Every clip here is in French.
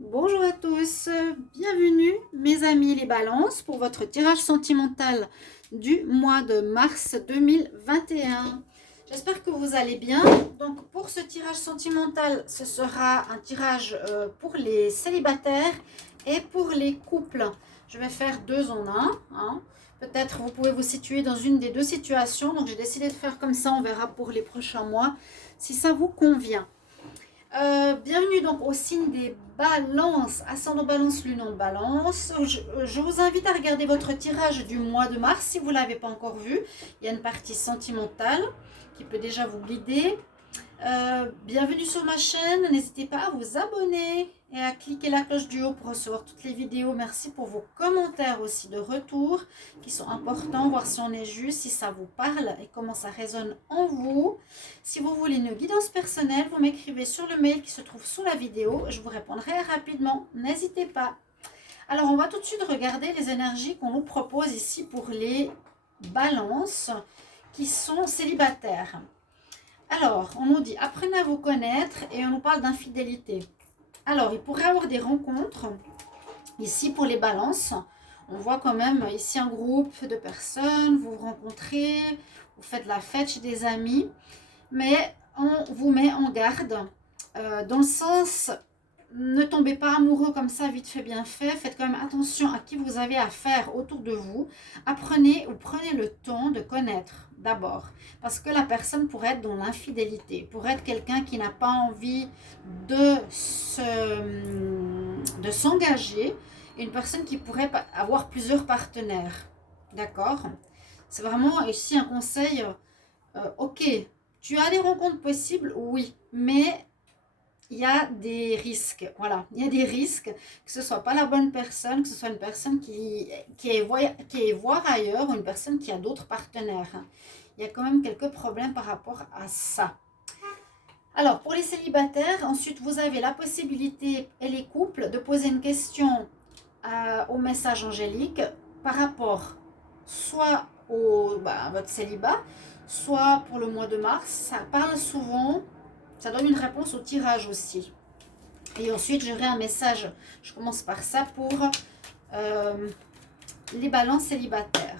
Bonjour à tous, bienvenue mes amis les balances pour votre tirage sentimental du mois de mars 2021. J'espère que vous allez bien. Donc pour ce tirage sentimental, ce sera un tirage pour les célibataires et pour les couples. Je vais faire deux en un, hein. Peut-être vous pouvez vous situer dans une des deux situations. Donc j'ai décidé de faire comme ça, on verra pour les prochains mois si ça vous convient. Bienvenue donc au signe des balances, ascendant balance, lune en balance. Je vous invite à regarder votre tirage du mois de mars si vous ne l'avez pas encore vu. Il y a une partie sentimentale qui peut déjà vous guider. Bienvenue sur ma chaîne, n'hésitez pas à vous abonner et à cliquer la cloche du haut pour recevoir toutes les vidéos. Merci pour vos commentaires aussi de retour qui sont importants, voir si on est juste, si ça vous parle et comment ça résonne en vous. Si vous voulez une guidance personnelle, vous m'écrivez sur le mail qui se trouve sous la vidéo, je vous répondrai rapidement, n'hésitez pas. Alors on va tout de suite regarder les énergies qu'on nous propose ici pour les balances qui sont célibataires. Alors, on nous dit, apprenez à vous connaître et on nous parle d'infidélité. Alors, il pourrait y avoir des rencontres. Ici, pour les balances, on voit quand même ici un groupe de personnes, vous vous rencontrez, vous faites la fête chez des amis, mais on vous met en garde dans le sens, ne tombez pas amoureux comme ça, vite fait, bien fait. Faites quand même attention à qui vous avez affaire autour de vous. Apprenez ou prenez le temps de connaître d'abord. Parce que la personne pourrait être dans l'infidélité, pourrait être quelqu'un qui n'a pas envie de s'engager. Une personne qui pourrait avoir plusieurs partenaires. D'accord? C'est vraiment ici un conseil. Ok, tu as des rencontres possibles, oui, mais il y a des risques. Voilà, il y a des risques que ce soit pas la bonne personne, que ce soit une personne qui est voir ailleurs ou une personne qui a d'autres partenaires. Il y a quand même quelques problèmes par rapport à ça. Alors, pour les célibataires, ensuite, vous avez la possibilité, et les couples, de poser une question au message angélique par rapport soit à votre célibat, soit pour le mois de mars. Ça parle souvent, ça donne une réponse au tirage aussi. Et ensuite, j'aurai un message, je commence par ça, pour les balances célibataires.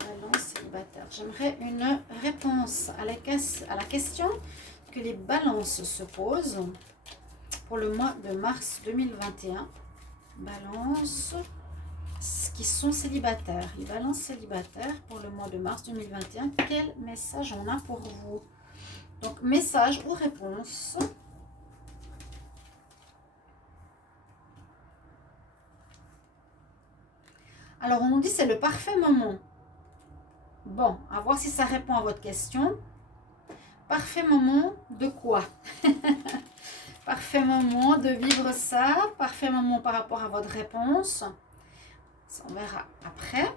Balance célibataire. J'aimerais une réponse à la question que les balances se posent pour le mois de mars 2021. Balances qui sont célibataires. Les balances célibataires pour le mois de mars 2021. Quel message on a pour vous? Donc, message ou réponse. Alors, on nous dit c'est le parfait moment. Bon, à voir si ça répond à votre question. Parfait moment de quoi? Parfait moment de vivre ça. Parfait moment par rapport à votre réponse. Ça, on verra après.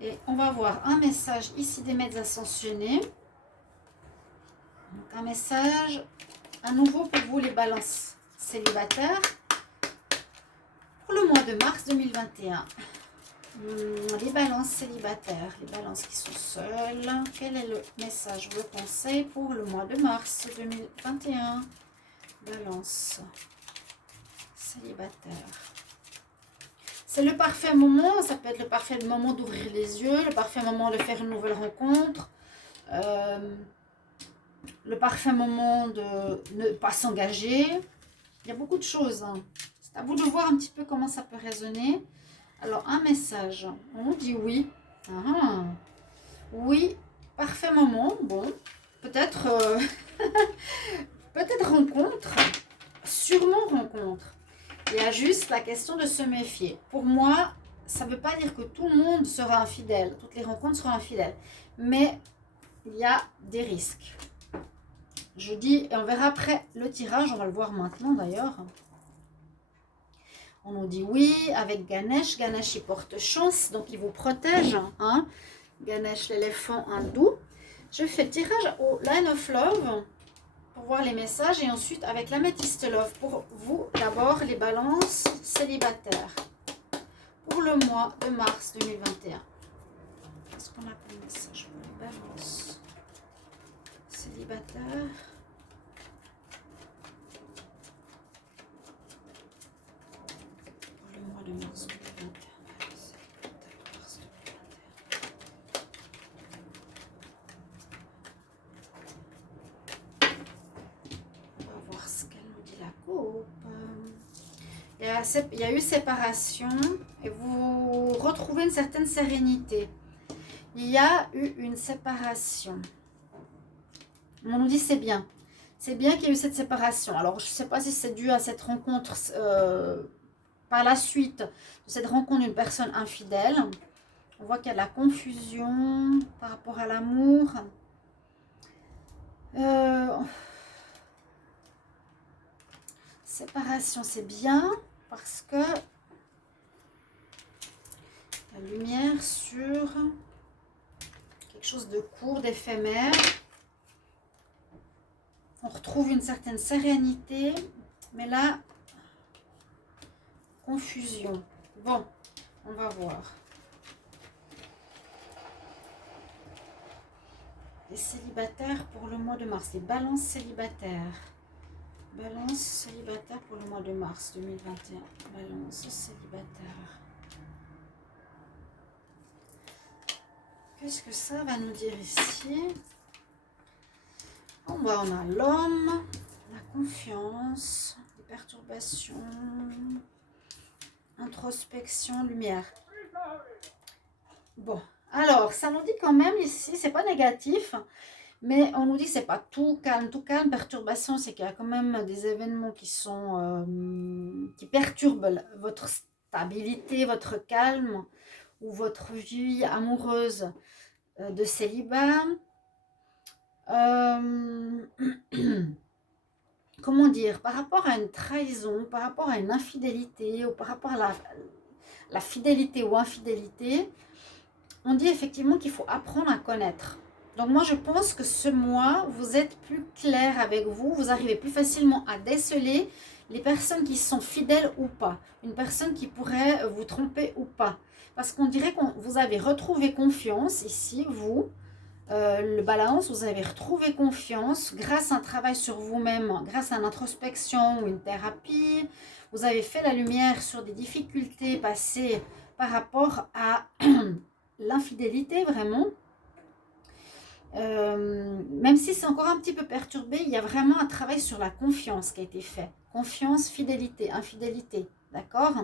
Et on va voir un message ici des maîtres ascensionnés. Donc, un message à nouveau pour vous les balances célibataires pour le mois de mars 2021. Les balances célibataires, les balances qui sont seules. Quel est le message ou le conseil pour le mois de mars 2021? Balance célibataire. C'est le parfait moment, ça peut être le parfait moment d'ouvrir les yeux, le parfait moment de faire une nouvelle rencontre, le parfait moment de ne pas s'engager. Il y a beaucoup de choses. C'est à vous de voir un petit peu comment ça peut résonner. Alors, un message. On nous dit oui. Ah, oui, parfait moment. Bon, peut-être peut-être rencontre. Sûrement rencontre. Il y a juste la question de se méfier. Pour moi, ça ne veut pas dire que tout le monde sera infidèle. Toutes les rencontres seront infidèles. Mais il y a des risques. Je dis, et on verra après le tirage. On va le voir maintenant d'ailleurs. On nous dit oui, avec Ganesh. Ganesh, il porte chance, donc il vous protège. Hein. Ganesh, l'éléphant hindou. Je fais tirage au Line of Love pour voir les messages. Et ensuite, avec l'améthyste Love, pour vous, d'abord, les balances célibataires. Pour le mois de mars 2021. Qu'est-ce qu'on a comme message pour les balances célibataires? Il y a eu séparation et vous retrouvez une certaine sérénité. Il y a eu une séparation. On nous dit c'est bien. C'est bien qu'il y ait eu cette séparation. Alors, je ne sais pas si c'est dû à cette rencontre par la suite, de cette rencontre d'une personne infidèle. On voit qu'il y a de la confusion par rapport à l'amour. Séparation, c'est bien parce que la lumière sur quelque chose de court, d'éphémère. On retrouve une certaine sérénité, mais là, confusion. Bon, on va voir. Les célibataires pour le mois de mars, les balances célibataires. Balance célibataire pour le mois de mars 2021. Balance célibataire. Qu'est-ce que ça va nous dire ici? Bon, bah, on a l'homme, la confiance, les perturbations, introspection, lumière. Bon, alors, ça nous dit quand même ici, c'est pas négatif, mais on nous dit que c'est pas tout calme, perturbation, c'est qu'il y a quand même des événements qui sont, qui perturbent votre stabilité, votre calme, ou votre vie amoureuse de célibat. Comment dire, par rapport à une trahison, par rapport à une infidélité, ou par rapport à la fidélité ou infidélité, on dit effectivement qu'il faut apprendre à connaître. Donc moi je pense que ce mois, vous êtes plus clair avec vous, vous arrivez plus facilement à déceler les personnes qui sont fidèles ou pas, une personne qui pourrait vous tromper ou pas. Parce qu'on dirait que vous avez retrouvé confiance ici, vous, le balance, vous avez retrouvé confiance grâce à un travail sur vous-même, grâce à une introspection ou une thérapie. Vous avez fait la lumière sur des difficultés passées par rapport à l'infidélité, vraiment. Même si c'est encore un petit peu perturbé, il y a vraiment un travail sur la confiance qui a été fait. Confiance, fidélité, infidélité, d'accord?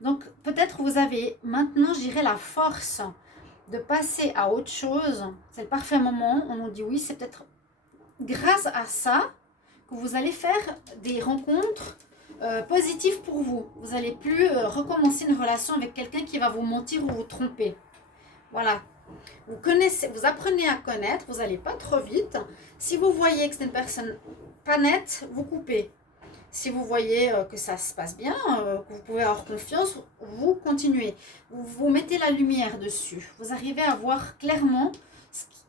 Donc peut-être vous avez maintenant, je dirais, la force de passer à autre chose. C'est le parfait moment, on nous dit oui, c'est peut-être grâce à ça que vous allez faire des rencontres positives pour vous. Vous n'allez plus recommencer une relation avec quelqu'un qui va vous mentir ou vous tromper. Voilà. Vous connaissez, vous apprenez à connaître, vous n'allez pas trop vite. Si vous voyez que c'est une personne pas nette, vous coupez. Si vous voyez que ça se passe bien, que vous pouvez avoir confiance, vous continuez. Vous mettez la lumière dessus. Vous arrivez à voir clairement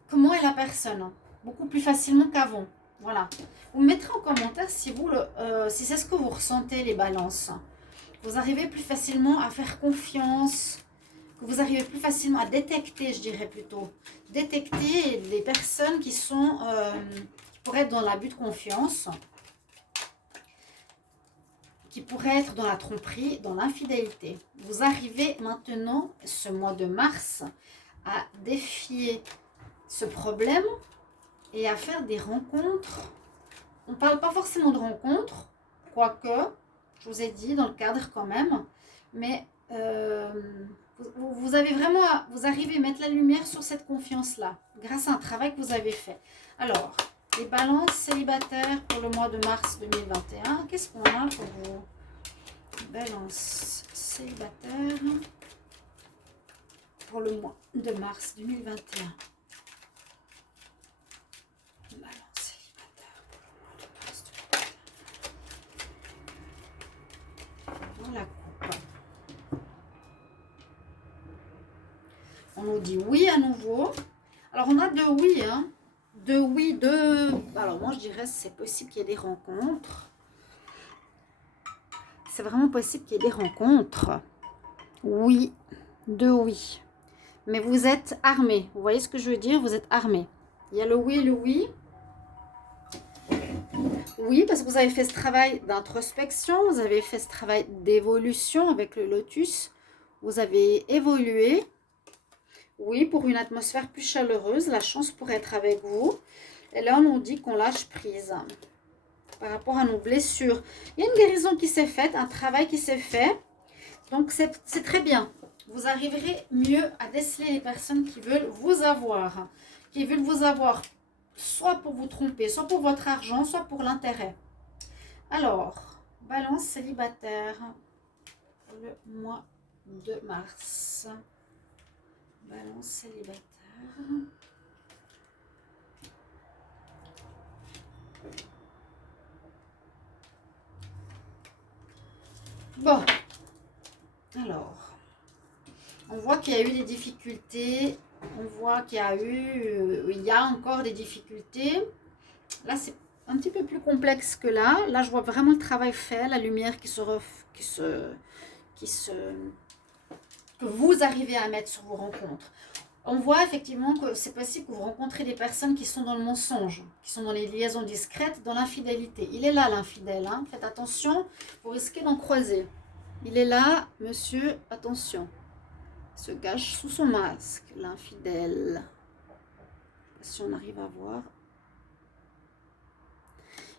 comment est la personne. Beaucoup plus facilement qu'avant. Voilà. Vous mettrez en commentaire si c'est ce que vous ressentez, les balances. Vous arrivez plus facilement à faire confiance. Que vous arrivez plus facilement à détecter, je dirais plutôt. Détecter les personnes qui pourraient être dans l'abus de confiance, qui pourraient être dans la tromperie, dans l'infidélité. Vous arrivez maintenant, ce mois de mars, à défier ce problème et à faire des rencontres. On ne parle pas forcément de rencontres, quoique, je vous ai dit, dans le cadre quand même, mais vous avez vraiment, vous arrivez à mettre la lumière sur cette confiance-là, grâce à un travail que vous avez fait. Alors, les balances célibataires pour le mois de mars 2021, qu'est-ce qu'on a pour vous? Balance célibataire pour le mois de mars 2021. Balance célibataire pour le mois de mars 2021. Dans la coupe. On nous dit oui à nouveau. Alors, on a deux oui, hein. Deux oui, deux... Alors, moi, je dirais c'est possible qu'il y ait des rencontres. C'est vraiment possible qu'il y ait des rencontres. Oui, deux oui. Mais vous êtes armé. Vous voyez ce que je veux dire? Vous êtes armé. Il y a le oui et le oui. Oui, parce que vous avez fait ce travail d'introspection. Vous avez fait ce travail d'évolution avec le lotus. Vous avez évolué. Oui, pour une atmosphère plus chaleureuse. La chance pourrait être avec vous. Et là, on nous dit qu'on lâche prise. par rapport à nos blessures. Il y a une guérison qui s'est faite, un travail qui s'est fait. Donc, c'est très bien. Vous arriverez mieux à déceler les personnes qui veulent vous avoir. Qui veulent vous avoir soit pour vous tromper, soit pour votre argent, soit pour l'intérêt. Alors, balance célibataire pour le mois de mars. Balance célibataire. Bon, alors, on voit qu'il y a eu des difficultés. On voit qu'il y a encore des difficultés. Là, c'est un petit peu plus complexe que là. Là, je vois vraiment le travail fait, la lumière que vous arrivez à mettre sur vos rencontres. On voit effectivement que c'est possible que vous rencontrez des personnes qui sont dans le mensonge, qui sont dans les liaisons discrètes, dans l'infidélité. Il est là, l'infidèle. Hein. Faites attention, vous risquez d'en croiser. Il est là, monsieur, attention. Il se cache sous son masque, l'infidèle. Si on arrive à voir.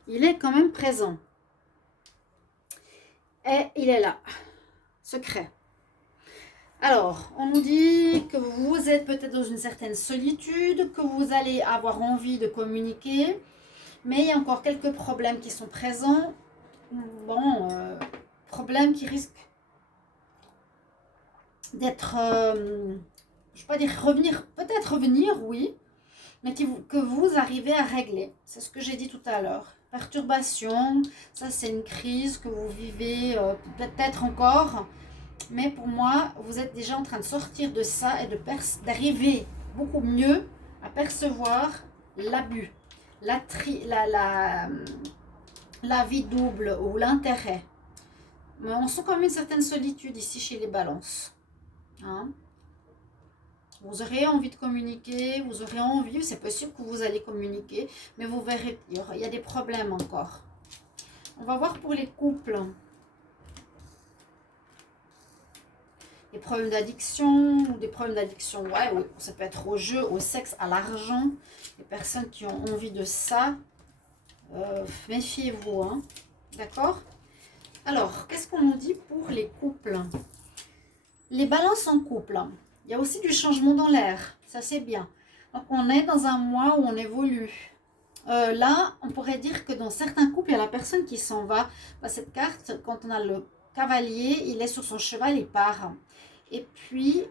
Il est quand même présent. Et il est là. Secret. Alors, on nous dit que vous êtes peut-être dans une certaine solitude, que vous allez avoir envie de communiquer, mais il y a encore quelques problèmes qui sont présents. Bon, problèmes qui risquent d'être, je ne vais pas dire revenir, peut-être revenir, oui, mais que vous arrivez à régler. C'est ce que j'ai dit tout à l'heure. Perturbation, ça c'est une crise que vous vivez peut-être encore. Mais pour moi, vous êtes déjà en train de sortir de ça et d'arriver beaucoup mieux à percevoir l'abus, la vie double ou l'intérêt. Mais on sent quand même une certaine solitude ici chez les balances. Hein? Vous aurez envie de communiquer, vous aurez envie, c'est possible que vous allez communiquer, mais vous verrez, il y a des problèmes encore. On va voir pour les couples. Des problèmes d'addiction, ou des problèmes d'addiction, ouais, ça peut être au jeu, au sexe, à l'argent. Les personnes qui ont envie de ça, méfiez-vous, hein, d'accord? Alors, qu'est-ce qu'on nous dit pour les couples? Les balances en couple, il y a aussi du changement dans l'air, ça c'est bien. Donc, on est dans un mois où on évolue. Là, on pourrait dire que dans certains couples, il y a la personne qui s'en va. Cette carte, quand on a le cavalier, il est sur son cheval, il part. Et puis,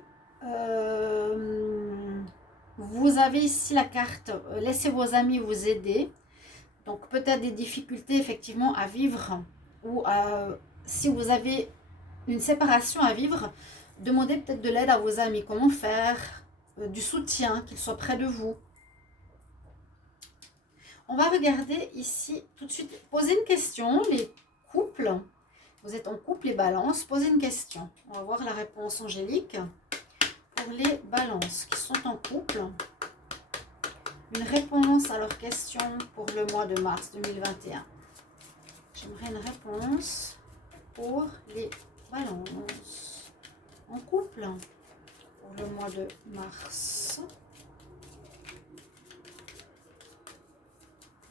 vous avez ici la carte « Laissez vos amis vous aider ». Donc, peut-être des difficultés effectivement à vivre. Ou si vous avez une séparation à vivre, demandez peut-être de l'aide à vos amis. Comment faire? Du soutien, qu'ils soient près de vous. On va regarder ici tout de suite. Posez une question, les couples. Vous êtes en couple, les balances. Posez une question. On va voir la réponse angélique pour les balances qui sont en couple. Une réponse à leurs questions pour le mois de mars 2021. J'aimerais une réponse pour les balances en couple pour le mois de mars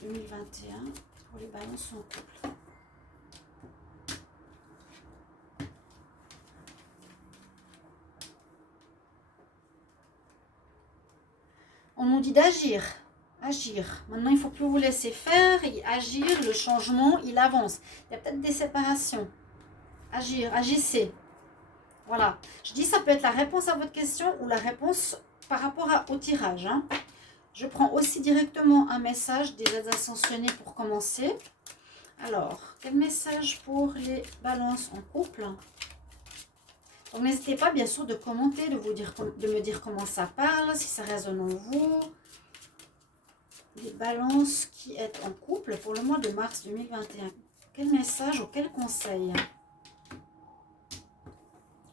2021 pour les balances en couple. On nous dit d'agir, agir. Maintenant, il ne faut plus vous laisser faire, et agir, le changement, il avance. Il y a peut-être des séparations. Agir, agissez. Voilà. Je dis ça peut être la réponse à votre question ou la réponse par rapport au tirage. Hein. Je prends aussi directement un message des aides ascensionnées pour commencer. Alors, quel message pour les balances en couple? Donc, n'hésitez pas, bien sûr, de commenter, de me dire comment ça parle, si ça résonne en vous. Les balances qui est en couple pour le mois de mars 2021. Quel message ou quel conseil?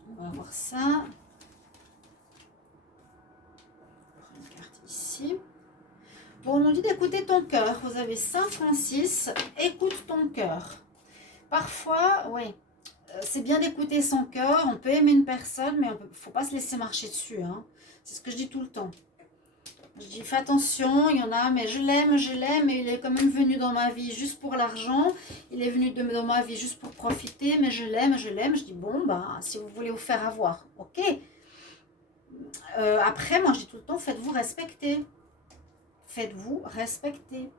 On va voir ça. On prend une carte ici. Bon, on nous dit d'écouter ton cœur. Vous avez 5 Francis. Écoute ton cœur. Parfois, oui. C'est bien d'écouter son cœur, on peut aimer une personne, mais il ne faut pas se laisser marcher dessus. Hein. C'est ce que je dis tout le temps. Je dis fais attention, il y en a, mais je l'aime, mais il est quand même venu dans ma vie juste pour l'argent. Il est venu dans ma vie juste pour profiter, mais je l'aime. Je dis bon, bah, si vous voulez vous faire avoir, ok. Après, moi je dis tout le temps, faites-vous respecter. Faites-vous respecter.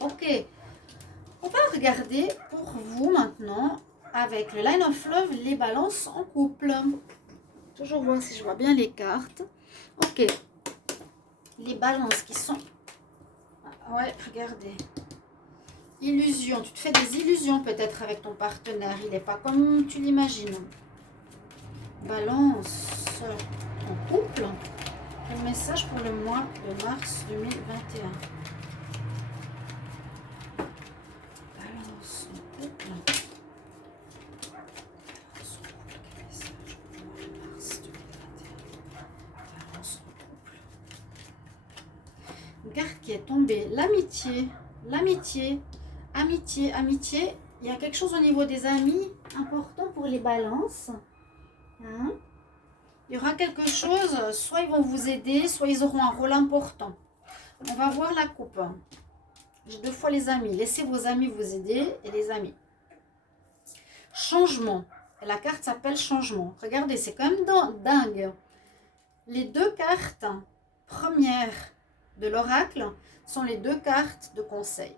Ok. On va regarder pour vous maintenant, avec le Line of Love, les balances en couple. Toujours voir si je vois bien les cartes. Ok. Les balances qui sont... Ouais, regardez. Illusion. Tu te fais des illusions peut-être avec ton partenaire. Il n'est pas comme tu l'imagines. Balance en couple. Le message pour le mois de mars 2021. Balance en couple. Balance en couple. Quel message pour le mois de mars 2021. Balance en couple. Une carte qui est tombée. L'amitié. L'amitié. Amitié. Amitié. Il y a quelque chose au niveau des amis important pour les balances. Hein? Il y aura quelque chose, soit ils vont vous aider, soit ils auront un rôle important. On va voir la coupe. J'ai 2 fois les amis. Laissez vos amis vous aider et les amis. Changement. Et la carte s'appelle changement. Regardez, c'est quand même dingue. Les 2 cartes premières de l'oracle sont les 2 cartes de conseil.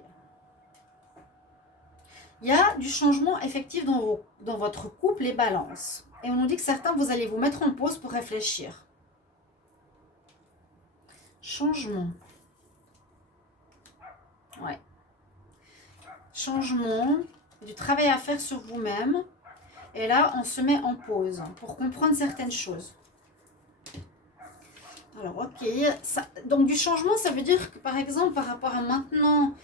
Il y a du changement effectif dans votre couple, les balances. Et on nous dit que certains, vous allez vous mettre en pause pour réfléchir. Changement. Ouais. Changement, du travail à faire sur vous-même. Et là, on se met en pause pour comprendre certaines choses. Alors, ok. Donc, du changement, ça veut dire que, par exemple, par rapport à maintenant,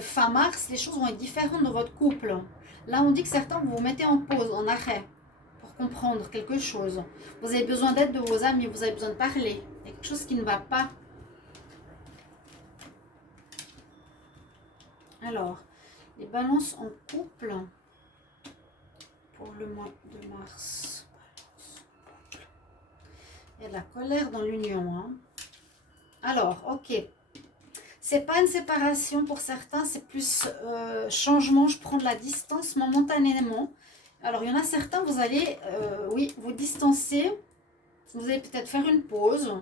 fin mars, les choses vont être différentes dans votre couple. Là, on dit que certains, vous vous mettez en pause, en arrêt. Comprendre quelque chose. Vous avez besoin d'aide de vos amis, vous avez besoin de parler. Il y a quelque chose qui ne va pas. Alors, les balances en couple pour le mois de mars. Il y a de la colère dans l'union. Hein. Alors, ok. C'est pas une séparation pour certains, c'est plus changement. Je prends de la distance momentanément. Alors, il y en a certains, vous allez, oui, vous distancer. Vous allez peut-être faire une pause,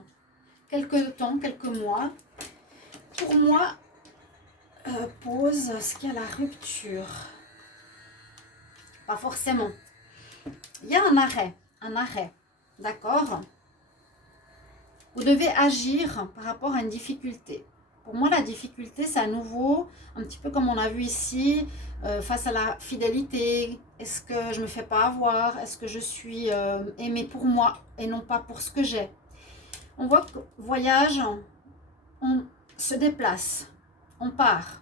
quelques temps, quelques mois. Pour moi, pause, est-ce qu'il y a la rupture? Pas forcément. Il y a un arrêt, d'accord? Vous devez agir par rapport à une difficulté. Pour moi, la difficulté, c'est à nouveau, un petit peu comme on a vu ici, face à la fidélité. Est-ce que je ne me fais pas avoir? Est-ce que je suis aimée pour moi et non pas pour ce que j'ai? On voit que voyage, on se déplace, on part.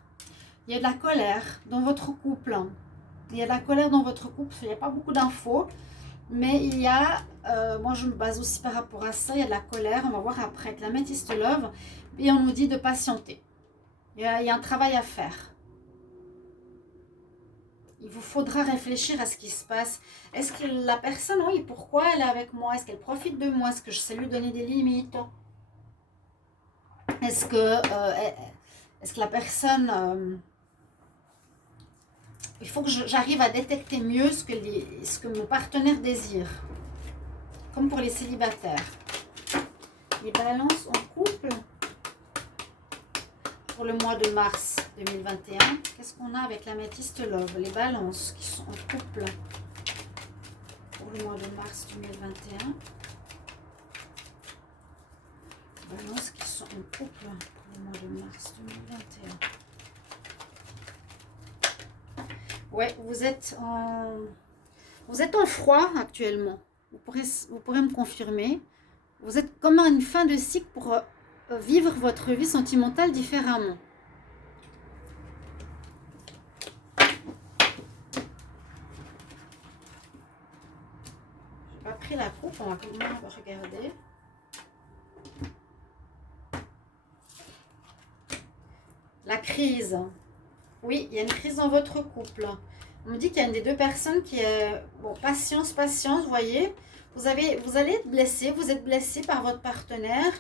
Il y a de la colère dans votre couple. Il y a de la colère dans votre couple, il n'y a pas beaucoup d'infos. Mais il y a, moi je me base aussi par rapport à ça, il y a de la colère, on va voir après, avec la Amethyst Love. Et on nous dit de patienter. Il y a un travail à faire. Il vous faudra réfléchir à ce qui se passe. Est-ce que la personne, oui, pourquoi elle est avec moi? Est-ce qu'elle profite de moi? Est-ce que je sais lui donner des limites? Est-ce que la personne... il faut que j'arrive à détecter mieux ce que mon partenaire désire. Comme pour les célibataires. Les balances en couple. Pour le mois de mars 2021. Qu'est-ce qu'on a avec l'Amethyst Love? Les balances qui sont en couple pour le mois de mars 2021. Les balances qui sont en couple pour le mois de mars 2021. Ouais, vous êtes en froid actuellement. Vous pourrez me confirmer. Vous êtes comme à une fin de cycle pour... vivre votre vie sentimentale différemment. J'ai pas pris la coupe, on va quand même regarder. La crise. Oui, il y a une crise dans votre couple. On me dit qu'il y a une des 2 personnes qui est... Bon, patience, vous voyez. Vous allez être blessé, vous êtes blessé par votre partenaire.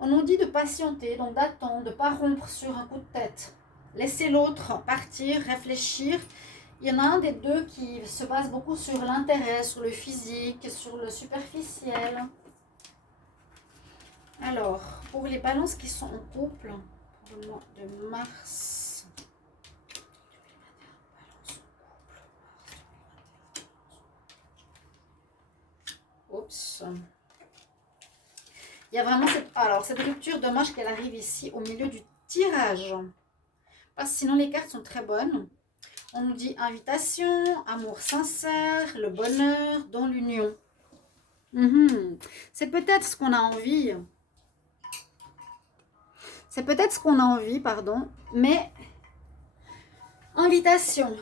On nous dit de patienter, donc d'attendre, de ne pas rompre sur un coup de tête. Laisser l'autre partir, réfléchir. Il y en a un des deux qui se base beaucoup sur l'intérêt, sur le physique, sur le superficiel. Alors, pour les balances qui sont en couple, pour le mois de mars. Oups. Il y a vraiment cette rupture, dommage qu'elle arrive ici au milieu du tirage. Parce que sinon les cartes sont très bonnes. On nous dit invitation, amour sincère, le bonheur dans l'union. C'est peut-être ce qu'on a envie. C'est peut-être ce qu'on a envie, pardon. Mais invitation.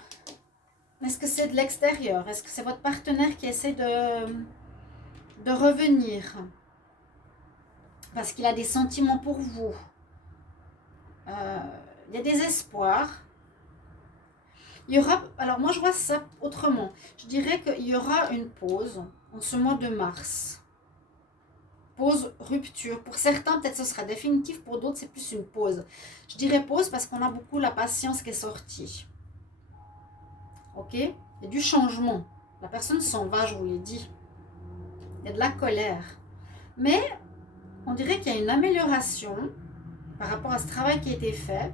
Est-ce que c'est de l'extérieur? Est-ce que c'est votre partenaire qui essaie de revenir? Parce qu'il a des sentiments pour vous. Il y a des espoirs. Il y aura, alors moi je vois ça autrement. Je dirais qu'il y aura une pause en ce mois de mars. Pause, rupture. Pour certains, peut-être ce sera définitif. Pour d'autres, c'est plus une pause. Je dirais pause parce qu'on a beaucoup la patience qui est sortie. Ok? Il y a du changement. La personne s'en va, je vous l'ai dit. Il y a de la colère. Mais on dirait qu'il y a une amélioration par rapport à ce travail qui a été fait.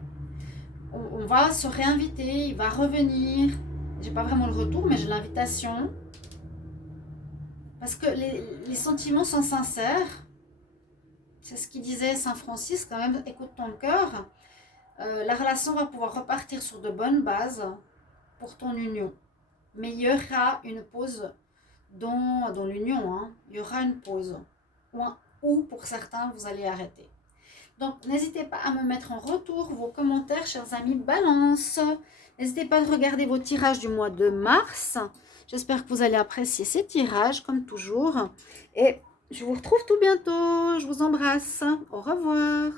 On va se réinviter, il va revenir. J'ai pas vraiment le retour, mais j'ai l'invitation. Parce que les sentiments sont sincères. C'est ce qu'il disait Saint Francis, quand même, écoute ton cœur. La relation va pouvoir repartir sur de bonnes bases pour ton union. Mais il y aura une pause dans l'union. Hein. Il y aura une pause. Ou pour certains, vous allez arrêter. Donc, n'hésitez pas à me mettre en retour vos commentaires, chers amis Balance. N'hésitez pas à regarder vos tirages du mois de mars. J'espère que vous allez apprécier ces tirages, comme toujours. Et je vous retrouve tout bientôt. Je vous embrasse. Au revoir.